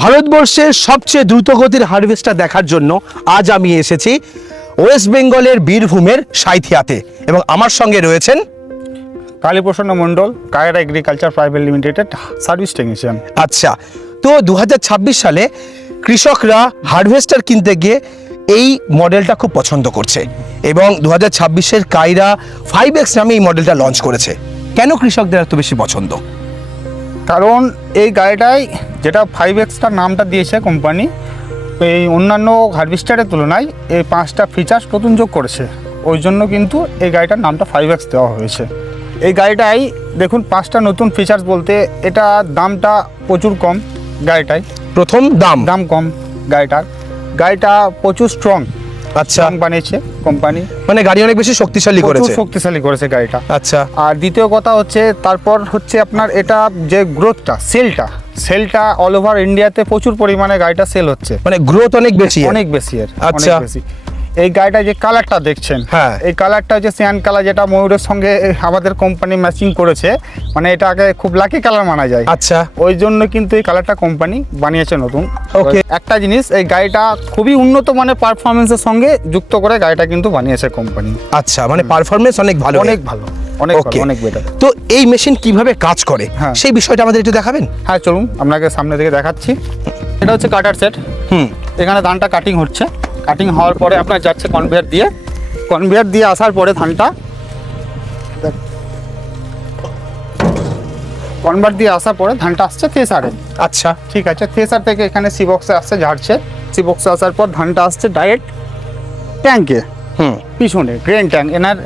ভারতবর্ষের সবচেয়ে দ্রুতগতির হারভেস্টার দেখার জন্য আজ আমি এসেছি ওয়েস্ট বেঙ্গলের বীরভূমের সাঁইথিয়াতে এবং আমার সঙ্গে রয়েছেন Kaliprasanna Mondal, Kaira agriculture private limited service technician. আচ্ছা, তো 2026 সালে কৃষকরা হারভেস্টার কিনতে গিয়ে এই মডেলটা খুব পছন্দ করছে এবং 2026-এর কায়রা 5X নামে এই মডেলটা লঞ্চ করেছে। কেন কৃষকদের এত বেশি পছন্দ? কারণ এই গাড়িটায় যেটা 5Xটার নামটা দিয়েছে কোম্পানি, এই অন্যান্য হারভেস্টারের তুলনায় এই 5টা ফিচার্স নতুন যোগ করেছে, ওই জন্য কিন্তু এই গাড়িটার নামটা 5X দেওয়া হয়েছে। এই গাড়িটায় দেখুন 5টা নতুন ফিচার্স বলতে এটা দামটা প্রচুর কম। গাড়িটায় প্রথম দাম কম গাড়িটা প্রচুর স্ট্রং। আচ্ছা, বানিয়েছে কোম্পানি, মানে গাড়ি অনেক বেশি শক্তিশালী করেছে গাড়িটা। আচ্ছা, আর দ্বিতীয় কথা হচ্ছে তারপর হচ্ছে আপনার এটা যে গ্রোথটা, সেলটা অল ওভার ইন্ডিয়াতে প্রচুর পরিমাণে গাড়িটা সেল হচ্ছে, মানে গ্রোথ অনেক বেশি এর। আচ্ছা, এই গাড়িটা যে কালারটা দেখছেন, হ্যাঁ, এই কালারটা হচ্ছে সিয়ান কালার, যেটা ময়ূরের সঙ্গে আমাদের কোম্পানি ম্যাচিং করেছে, মানে এটাকে খুব লাকি কালার মানা যায়। আচ্ছা, ওই জন্য কিন্তু এই কালারটা কোম্পানি বানিয়েছে নতুন। ওকে, একটা জিনিস, এই গাড়িটা খুবই উন্নত মানের পারফরমেন্সের সঙ্গে যুক্ত করে গাড়িটা কিন্তু বানিয়েছে কোম্পানি। আচ্ছা, মানে পারফরমেন্স অনেক ভালো, অনেক বেটার। তো এই মেশিন কিভাবে কাজ করে সেই বিষয়টা আমাদের একটু দেখাবেন? হ্যাঁ চলুন, আপনাকে সামনে থেকে দেখাচ্ছি। এটা হচ্ছে কাটার সেট। এখানে ধানটা কাটিং হচ্ছে, কাটিং হওয়ার পরে আপনার যাচ্ছে কনভেয়ার দিয়ে আসার পরে ধানটা আসছে থ্রেসারে। আচ্ছা, ঠিক আছে, থ্রেসার থেকে এখানে সি বক্সে আসছে, ঝাড়ছে। সি বক্সে আসার পর ধানটা আসছে ডাইরেক্ট ট্যাঙ্কে, পিছনে গ্রেন ট্যাঙ্ক। এনার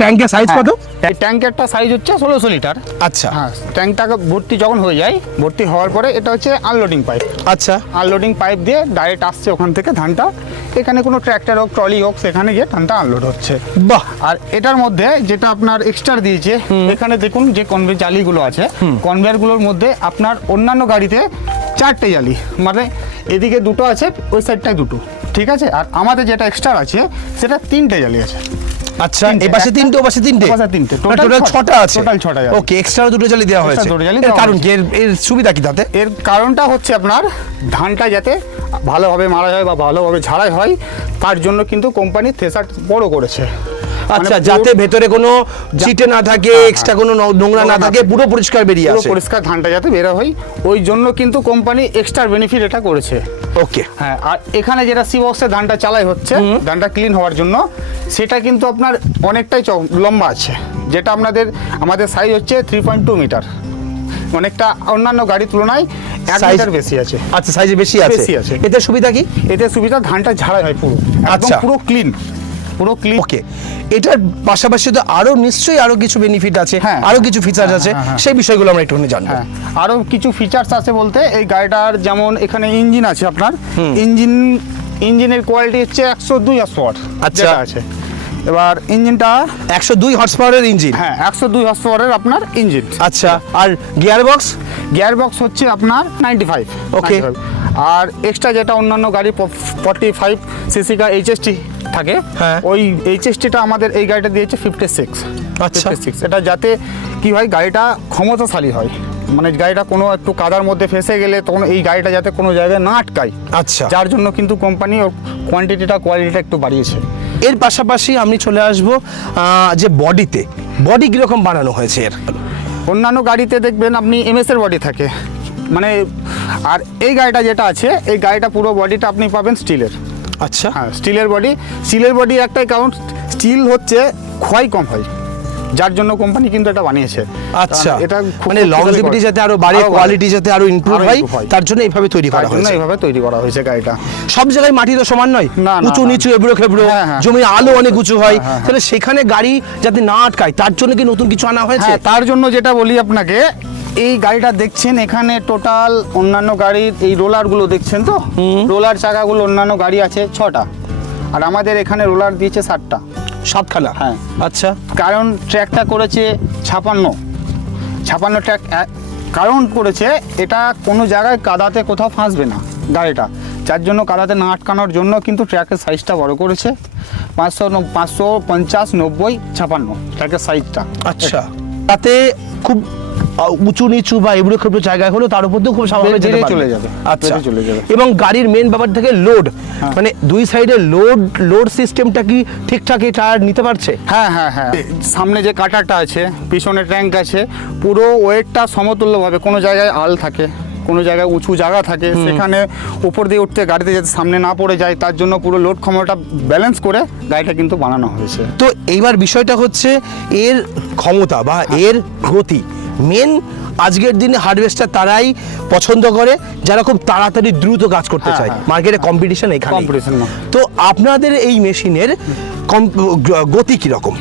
ট্যাঙ্কের সাইজ কত? ট্যাঙ্কেরটা সাইজ হচ্ছে 1600 লিটার। আচ্ছা, হ্যাঁ, ট্যাঙ্কটাকে ভর্তি যখন হয়ে যায়, ভর্তি হওয়ার পরে এটা হচ্ছে আনলোডিং পাইপ। আচ্ছা, আনলোডিং পাইপ দিয়ে ডাইরেক্ট আসছে ওখান থেকে ধানটা, এখানে কোনো ট্র্যাক্টর হোক, ট্রলি হোক, সেখানে গিয়ে ধানটা আনলোড হচ্ছে। বাহ! আর এটার মধ্যে যেটা আপনার এক্সট্রা দিয়েছে, এখানে দেখুন যে কনভেয়ার জালিগুলো আছে, কনভেয়ারগুলোর মধ্যে আপনার অন্যান্য গাড়িতে 4টে জালি, মানে এদিকে 2টো আছে, ওই সাইডটায় 2টো, ঠিক আছে। আর আমাদের যেটা এক্সট্রা আছে সেটা 3টে জালি আছে। আচ্ছা, এই পাশে 3টে, ও পাশে 3টে, টোটাল 6টা আছে। ওকে, এক্সট্রা 2টো জালি দেওয়া হয়েছে। এর কারণ কি? এর সুবিধা কি তাতে? এর কারণটা হচ্ছে আপনার ধানটা যাতে ভালোভাবে মারা হয় বা ভালোভাবে ঝাড়াই হয়, তার জন্য কিন্তু কোম্পানি থ্রেসার বড় করেছে। আচ্ছা, যাতে ভেতরে কোনো চিটে না থাকে, এক্সট্রা কোনো নোংরা না থাকে, পুরো পরিষ্কার বেরিয়ে আসে, পরিষ্কার ধানটা যাতে বের হয়, ওই জন্য কিন্তু কোম্পানি এক্সট্রা বেনিফিট এটা করেছে। ওকে, হ্যাঁ। আর এখানে যেটা সি বক্সে ধানটা চালাই হচ্ছে, ধানটা ক্লিন হওয়ার জন্য, সেটা কিন্তু আপনার অনেকটাই লম্বা আছে, যেটা আমাদের সাইজ হচ্ছে 3.2 মিটার, অনেকটা অন্যান্য গাড়ির তুলনায় 1 মিটার বেশি আছে। আচ্ছা, সাইজে বেশি আছে। এতে সুবিধা কি? এতে সুবিধা ধানটা ঝাড়াই হয় পুরো, আচ্ছা, পুরো ক্লিন। ওকে, এটার পাশাপাশি তো আরো নিশ্চয়ই আরো কিছু বেনিফিট আছে, আরো কিছু ফিচার্স আছে, সেই বিষয়গুলো আমরা একটুখানি জানবো। আরো কিছু ফিচার্স আছে বলতে, এই গাড়িটার যেমন এখানে ইঞ্জিন আছে আপনার, ইঞ্জিনের কোয়ালিটি হচ্ছে 102 হর্স পাওয়ার। আচ্ছা, আছে। এবার ইঞ্জিনটা 102 হর্স পাওয়ারের ইঞ্জিন। হ্যাঁ, 102 হর্স পাওয়ারের আপনার ইঞ্জিন। আচ্ছা, আর গিয়ারবক্স হচ্ছে আপনার 95। ওকে, আর এক্সট্রা যেটা অন্যান্য গাড়ি 45 সিসি কা এইচএসটি থাকে, ওই এইচএসটিটা আমাদের এই গাড়িটা দিয়েছে 56। আচ্ছা, এটা যাতে কি হয়, গাড়িটা ক্ষমতাশালী হয়, মানে গাড়িটা কোনো একটু কাদার মধ্যে ফেসে গেলে তখন এই গাড়িটা যাতে কোনো জায়গায় না আটকায়। আচ্ছা, যার জন্য কিন্তু কোম্পানি ওর কোয়ালিটিটা একটু বাড়িয়েছে। এর পাশাপাশি আমি চলে আসবো যে বডি কিরকম বানানো হয়েছে এর? অন্যান্য গাড়িতে দেখবেন আপনি এমএস এর বডি থাকে, মানে, আর এই গাড়িটা যেটা আছে, এই গাড়িটা পুরো বডিটা আপনি পাবেন স্টিলের। আচ্ছা, হ্যাঁ, স্টিলের বডি একটাই কারণ, স্টিল হচ্ছে ক্ষয় কম হয়, যার জন্য কোম্পানি কিন্তু এটা বানিয়েছে। আচ্ছা, এটা মানে লংজিভিটি যাতে আরো বাড়ে, কোয়ালিটি যাতে আরো ইমপ্রুভ হয়, তার জন্য এইভাবে তৈরি করা হয়েছে। গাড়িটা সব জায়গায় মাটি তো সমান নয়, উঁচু নিচু, এবড়ো খেবড়ো, জমি আলো অনেক উঁচু হয়, তাহলে সেখানে গাড়ি যাতে না আটকায় তার জন্য কি নতুন কিছু আনা হয়েছে? তার জন্য যেটা বলি আপনাকে, এই গাড়িটা দেখছেন, এখানে টোটাল অন্যান্য গাড়ির এই রোলারগুলো দেখছেন তো, রোলার চাকাগুলো অন্যান্য গাড়ি আছে 6টা, আর আমাদের এখানে রোলার দিয়েছে 7খানা। হ্যাঁ, আচ্ছা, কারণ ট্র্যাকটা করেছে 56 ট্র্যাক, কারণ করেছে এটা কোনো জায়গায় কাদাতে কোথাও ফাঁসবে না গাড়িটা, যার জন্য কাদাতে না আটকানোর জন্য কিন্তু ট্র্যাকের সাইজটা বড় করেছে, 550, 90, 56 ট্র্যাকের সাইজটা। আচ্ছা, তাতে খুব উঁচু নিচু বা এবড়ো খেবড়ো জায়গায় হলো তার উপর দিয়ে খুব স্বাভাবিক চলে যাবে। আচ্ছা চলে যাবে। এবং গাড়ির মেন ব্যাপার থেকে লোড, মানে দুই সাইডে লোড সিস্টেমটা কি ঠিকঠাক এটা নিতে পারছে? হ্যাঁ হ্যাঁ হ্যাঁ, সামনে যে কাটারটা আছে, পিছনে ট্যাঙ্ক আছে, পুরো ওয়েটটা সমতুল্যভাবে, কোনো জায়গায় আল থাকে, কোনো জায়গায় উঁচু জায়গা থাকে, সেখানে উপর দিয়ে উঠতে গাড়িতে যাতে সামনে না পড়ে যায় তার জন্য পুরো লোড ক্ষমতা ব্যালেন্স করে গাড়িটা কিন্তু বানানো হয়েছে। তো এইবার বিষয়টা হচ্ছে এর ক্ষমতা বা এর গতি। মেন আজকের দিনে হারভেস্টার তারাই পছন্দ করে যারা খুব তাড়াতাড়ি দ্রুত কাজ করতে চায়। মার্কেটে কম্পিটিশন এখানে। তো আপনাদের এই মেশিনের গতি কীরকম?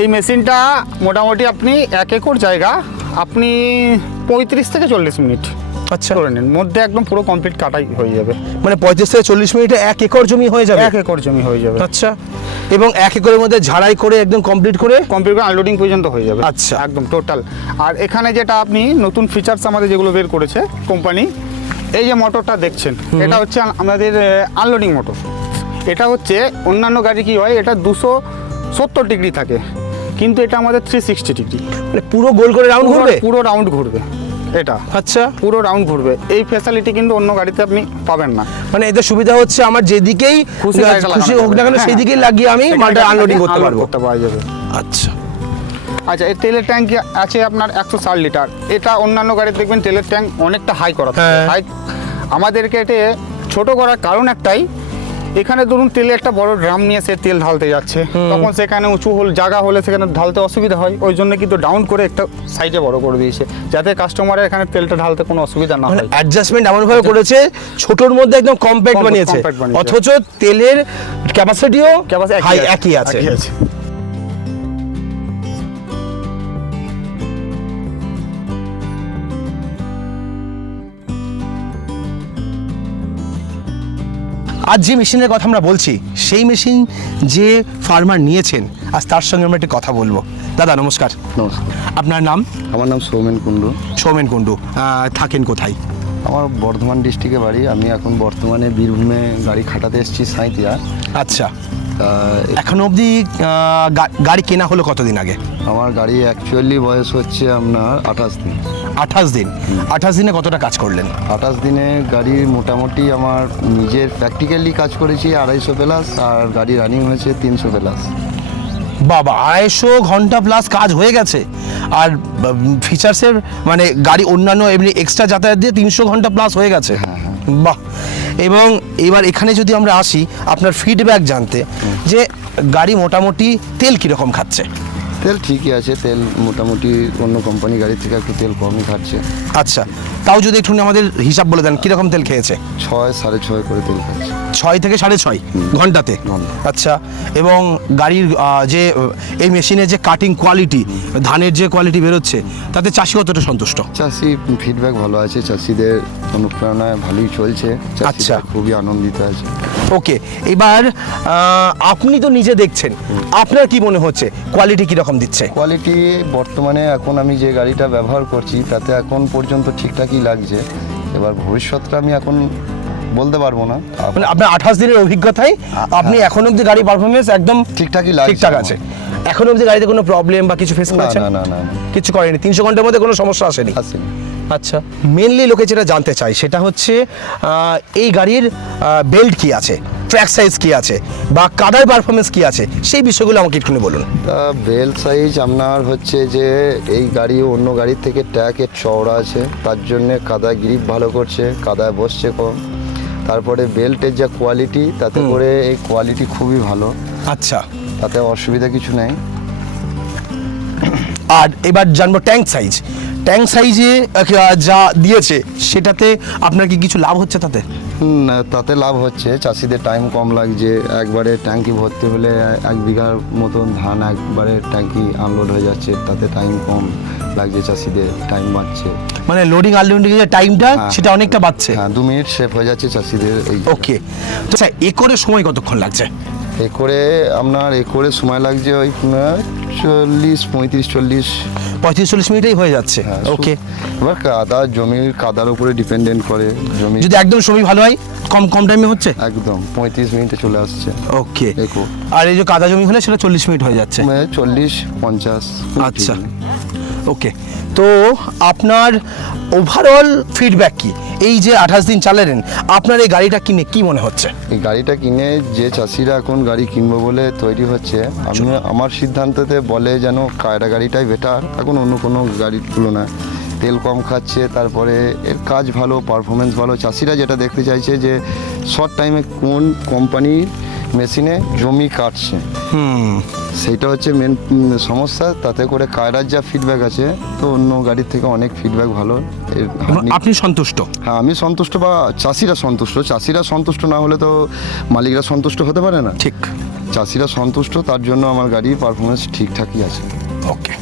এই মেশিনটা মোটামুটি আপনি 1 একর জায়গা আপনি 35 থেকে 40 মিনিট আচ্ছা করে নিন, মধ্যে একদম পুরো কমপ্লিট কাটাই হয়ে যাবে। মানে 35 থেকে 40 মিনিটে 1 একর জমি হয়ে যাবে? 1 একর জমি হয়ে যাবে। আচ্ছা, এবং 1 একরের মধ্যে ঝাড়াই করে একদম কমপ্লিট করে আনলোডিং পর্যন্ত হয়ে যাবে। আচ্ছা, একদম টোটাল। আর এখানে যেটা আপনি নতুন ফিচার্স আমাদের যেগুলো বের করেছে কোম্পানি, এই যে মোটরটা দেখছেন, এটা হচ্ছে আমাদের আনলোডিং মোটর। এটা হচ্ছে অন্যান্য গাড়ি কি হয়, এটা 270 ডিগ্রি থাকে, কিন্তু এটা আমাদের 360 ডিগ্রি, মানে পুরো গোল করে রাউন্ড ঘুরবে? পুরো রাউন্ড ঘুরবে এটা। আচ্ছা, পুরো রাউন্ড ঘুরবে। এই ফ্যাসিলিটি কিন্তু অন্য গাড়িতে আপনি পাবেন না। মানে এতে সুবিধা হচ্ছে আমার যেদিকেই খুশি হোক না কেন সেই দিকেই লাগিয়ে আমি মালটা আনলোডিং করতে পারবো। আচ্ছা আচ্ছা, এই তেলের ট্যাঙ্ক আছে আপনার 160 লিটার। এটা অন্যান্য গাড়িতে দেখবেন তেলের ট্যাঙ্ক অনেকটা হাই করা থাকে। হাই আমাদেরকে এটা ছোট করার কারণ একটাই, এখানে ধরুন তেলে একটা বড় ড্রাম নিয়ে সে তেল ঢালতে যাচ্ছে, তখন সেখানে উঁচু জায়গা হলে সেখানে ঢালতে অসুবিধা হয়। ওই জন্য কিন্তু ডাউন করে একটা সাইডে বড় করে দিয়েছে, যাতে কাস্টমারের এখানে তেলটা ঢালতে কোনো অসুবিধা না হয়। অ্যাডজাস্টমেন্ট এমনভাবে করেছে, ছোটর মধ্যে একদম কম্প্যাক্ট বানিয়েছে, অথচ তেলের ক্যাপাসিটিও একই আছে। আজ যে মেশিনের কথা আমরা বলছি, সেই মেশিন যে ফার্মার নিয়েছেন, আজ তার সঙ্গে আমরা একটা কথা বলবো। দাদা নমস্কার। নমস্কার। আপনার নাম? আমার নাম সৌমেন কুণ্ডু। সৌমেন কুণ্ডু, থাকেন কোথায়? আমার বর্ধমান ডিস্ট্রিক্টে বাড়ি। আমি এখন বর্তমানে বীরভূমে গাড়ি খাটাতে এসেছি, সাঁইতিয়া। আচ্ছা, এখনো অবধি গাড়ি কেনা হলো কতদিন আগে? আমার গাড়ি অ্যাকচুয়ালি বয়স হচ্ছে আপনার 28 দিন। 28 দিন। 28 দিনে কতটা কাজ করলেন? 28 দিনে গাড়ির মোটামুটি আমার নিজের প্র্যাকটিক্যালি কাজ করেছি 250 প্লাস, আর গাড়ি রানিং হয়েছে 300 প্লাস। বাবা, 250 ঘন্টা প্লাস কাজ হয়ে গেছে। আর ফিচার্সের মানে গাড়ি অন্যান্য এমনি এক্সট্রা যাতায়াত দিয়ে 300 ঘন্টা প্লাস হয়ে গেছে। বাহ। এবং এবার এখানে যদি আমরা আসি আপনার ফিডব্যাক জানতে, যে গাড়ি মোটামুটি তেল কীরকম খাচ্ছে? তেল ঠিকই আছে, তেল মোটামুটি অন্য কোম্পানি গাড়ির থেকে একটু তেল কমই খাচ্ছে। আচ্ছা, তাও যদি একটু আমাদের হিসাব বলে দেন কীরকম তেল খেয়েছে? 6 6.5 করে তেল খাচ্ছে। 6 থেকে 6.5 ঘন্টাতে? আচ্ছা, এবং গাড়ির যে এই মেশিনের যে কাটিং কোয়ালিটি, ধানের যে কোয়ালিটি বেরোচ্ছে, তাতে চাষি কতটা সন্তুষ্ট? চাষি ফিডব্যাক ভালো আছে, চাষিদের অনুপ্রেরণায় ভালোই চলছে। আচ্ছা, খুবই আনন্দিত আছে। ওকে, এবার আপনি তো নিজে দেখছেন, আপনার কি মনে হচ্ছে কোয়ালিটি কীরকম দিচ্ছে? কোয়ালিটি বর্তমানে এখন আমি যে গাড়িটা ব্যবহার করছি তাতে এখন পর্যন্ত ঠিকঠাকই লাগছে। এবার ভবিষ্যৎটা আমি এখন বলতে পারবো না। মানে আপনার 28 দিনের অভিজ্ঞতায় আপনি এখন অবধি গাড়ি পারফরমেন্স একদম ঠিকঠাকই লাগছে, ঠিকঠাক আছে? এখন অবধি গাড়িতে কোনো প্রবলেম বা কিছু ফেস করেছেন? না না না, কিছু করেনি? 300 ঘন্টার মধ্যে কোনো সমস্যা আসেনি? আসেনি। আচ্ছা, মেনলি লোকে যেটা জানতে চায় সেটা হচ্ছে এই গাড়ির বেল্ট কি আছে, ট্র্যাক সাইজ কি আছে, বা কাদার পারফরমেন্স কি আছে, সেই বিষয়গুলো আমাকে একটু বলুন। তা বেল্ট সাইজ আপনার হচ্ছে যে এই গাড়ি অন্য গাড়ির থেকে ট্র্যাকের চওড়া আছে, তার জন্যে কাদা গ্রিপ ভালো করছে, কাদায় বসছে কম। তারপরে বেল্টের যা কোয়ালিটি, তাতে করে এই কোয়ালিটি খুবই ভালো। আচ্ছা, তাতে অসুবিধা কিছু নেই। আর এবার জানবো ট্যাঙ্ক সাইজ। ট্যাঙ্ক সাইজে যা দিয়েছে সেটাতে আপনার কি কিছু লাভ হচ্ছে তাতে? তাতে লাভ হচ্ছে, চাষিদের টাইম কম লাগছে। একবারে ট্যাঙ্কি ভর্তি হলে 1 বিঘার মতন ধান একবারে ট্যাঙ্কি আনলোড হয়ে যাচ্ছে, তাতে টাইম কম লাগছে, চাষিদের টাইম বাঁচছে। মানে লোডিং আনলোডিং এর টাইমটা সেটা অনেকটা বাড়ছে। হ্যাঁ, 2 মিনিট সেভ হয়ে যাচ্ছে চাষিদের। ওকে, আচ্ছা, একরে সময় কতক্ষণ লাগছে? একরে সময় লাগছে ওই 35-40 মিনিটেই হয়ে যাচ্ছে। ওকে, এবার কাদার উপরে ডিপেন্ডেন্ট করে। জমি যদি একদম জমি ভালো হয় কম টাইমে হচ্ছে, একদম 35 মিনিটে চলে আসছে। ওকে, আর এই যে কাদা জমি হলে সেটা 40 মিনিট হয়ে যাচ্ছে। 40-50। আচ্ছা, ওকে, তো আপনার ওভারঅল ফিডব্যাক কি? এই যে 28 দিন চালালেন, আপনার এই গাড়িটা কিনে কি মনে হচ্ছে? এই গাড়িটা কিনে যে চাষিরা এখন গাড়ি কিনবো বলে তৈরি হচ্ছে, আমি আমার সিদ্ধান্ততে বলে যেন কায়রা গাড়িটাই বেটার এখন অন্য কোনো গাড়ির তুলনায়। তেল কম খাচ্ছে, তারপরে এর কাজ ভালো, পারফরমেন্স ভালো। চাষিরা যেটা দেখতে চাইছে যে শর্ট টাইমে কোন কোম্পানির মেশিনে জমি কাটছে, সেইটা হচ্ছে মেন সমস্যা। তাতে করে কায়রার যা ফিডব্যাক আছে, তো অন্য গাড়ির থেকে অনেক ফিডব্যাক ভালো। আপনি সন্তুষ্ট? হ্যাঁ, আমি সন্তুষ্ট, বা চাষিরা সন্তুষ্ট। চাষিরা সন্তুষ্ট না হলে তো মালিকরা সন্তুষ্ট হতে পারে না। ঠিক, চাষিরা সন্তুষ্ট, তার জন্য আমার গাড়ির পারফরমেন্স ঠিকঠাকই আছে। ওকে।